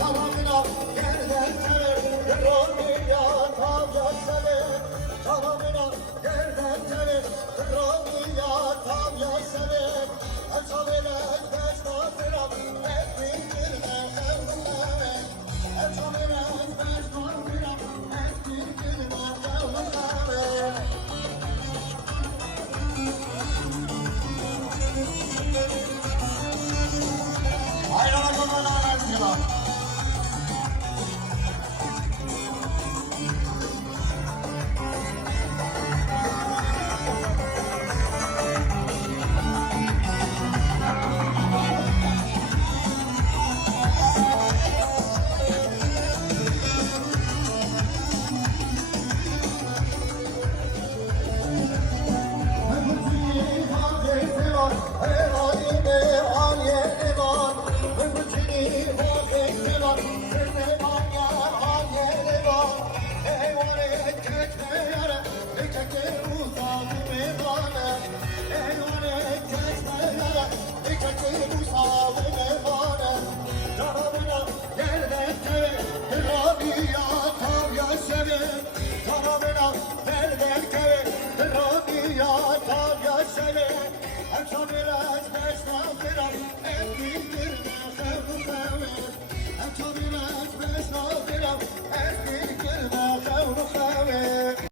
tamamına yerden sever, Rabia tavya sever, tamamına yerden sever, Rabia tavya sever, Esamele beşmatına hep birbirine evlenme, Esamele beşmatına hep birbirine evlenme. Ayrıla kadar diyorlar. I'm